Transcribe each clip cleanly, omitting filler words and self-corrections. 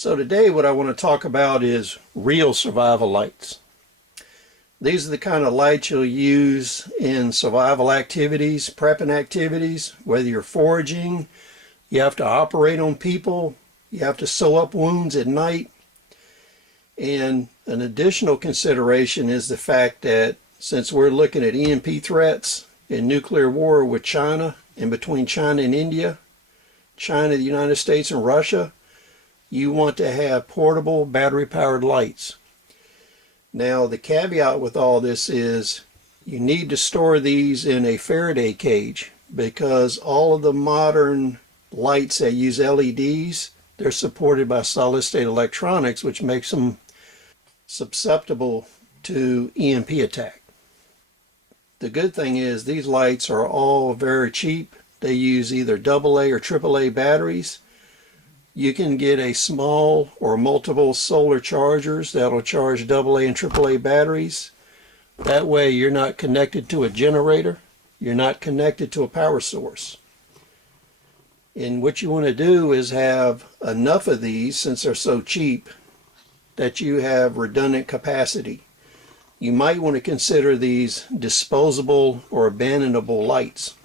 So today what I want to talk about is real survival lights. These are the kind of lights you'll use in survival activities, prepping activities, whether you're foraging, you have to operate on people, you have to sew up wounds at night. And an additional consideration is the fact that since we're looking at EMP threats and nuclear war with China and between China and India, China, the United States, and Russia, you want to have portable battery-powered lights. Now, the caveat with all this is you need to store these in a Faraday cage because all of the modern lights that use LEDs, they're supported by solid-state electronics, which makes them susceptible to EMP attack. The good thing is these lights are all very cheap. They use either AA or AAA batteries. You can get a small or multiple solar chargers that'll charge AA and AAA batteries. That way you're not connected to a generator. You're not connected to a power source. And what you want to do is have enough of these, since they're so cheap, that you have redundant capacity. You might want to consider these disposable or abandonable lights.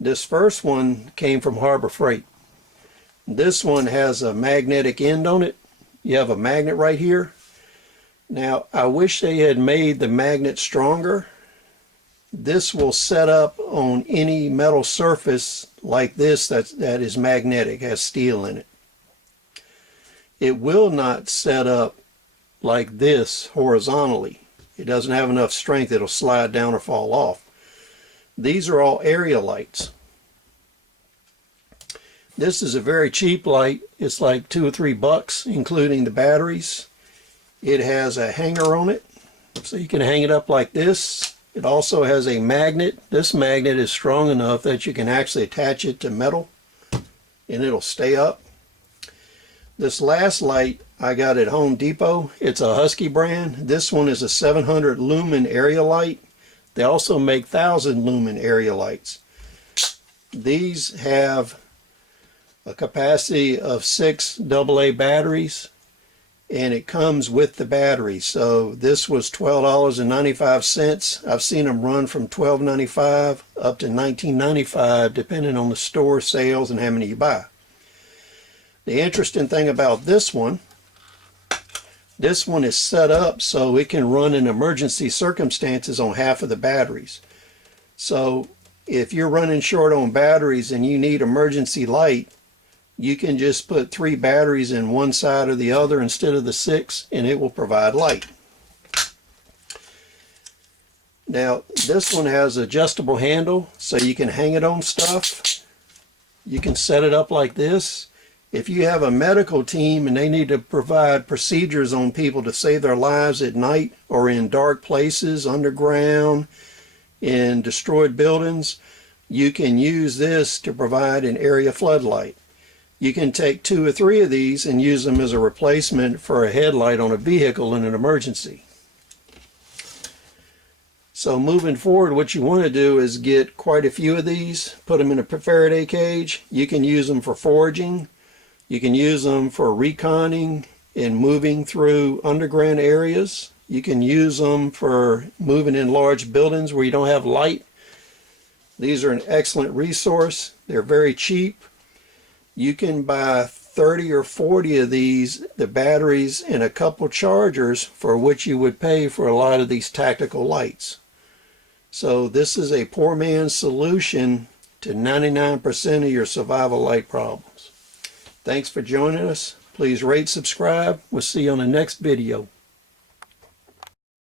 This first one came from Harbor Freight. This one has a magnetic end on it. You have a magnet right here. Now, I wish they had made the magnet stronger. This will set up on any metal surface like this that is magnetic, has steel in it. It will not set up like this horizontally. It doesn't have enough strength, it'll slide down or fall off. These are all area lights. This is a very cheap light. It's like $2 or $3, including the batteries. It has a hanger on it, so you can hang it up like this. It also has a magnet. This magnet is strong enough that you can actually attach it to metal and it'll stay up. This last light I got at Home Depot. It's a Husky brand. This one is a 700 lumen area light. They also make 1000 lumen area lights. These have a capacity of 6 AA batteries, and it comes with the battery. So this was $12.95. I've seen them run from $12.95 up to $19.95 depending on the store sales and how many you buy. The interesting thing about this one is set up so it can run in emergency circumstances on half of the batteries. So if you're running short on batteries and you need emergency light, you can just put 3 batteries in one side or the other instead of the 6, and it will provide light. Now, this one has an adjustable handle, so you can hang it on stuff. You can set it up like this. If you have a medical team and they need to provide procedures on people to save their lives at night or in dark places, underground, in destroyed buildings, you can use this to provide an area floodlight. You can take 2 or 3 of these and use them as a replacement for a headlight on a vehicle in an emergency. So moving forward, what you want to do is get quite a few of these, put them in a Faraday cage. You can use them for foraging. You can use them for reconning and moving through underground areas. You can use them for moving in large buildings where you don't have light. These are an excellent resource. They're very cheap. You can buy 30 or 40 of these, the batteries and a couple chargers, for which you would pay for a lot of these tactical lights. So this is a poor man's solution to 99% of your survival light problems. Thanks for joining us. Please rate, subscribe. We'll see you on the next video.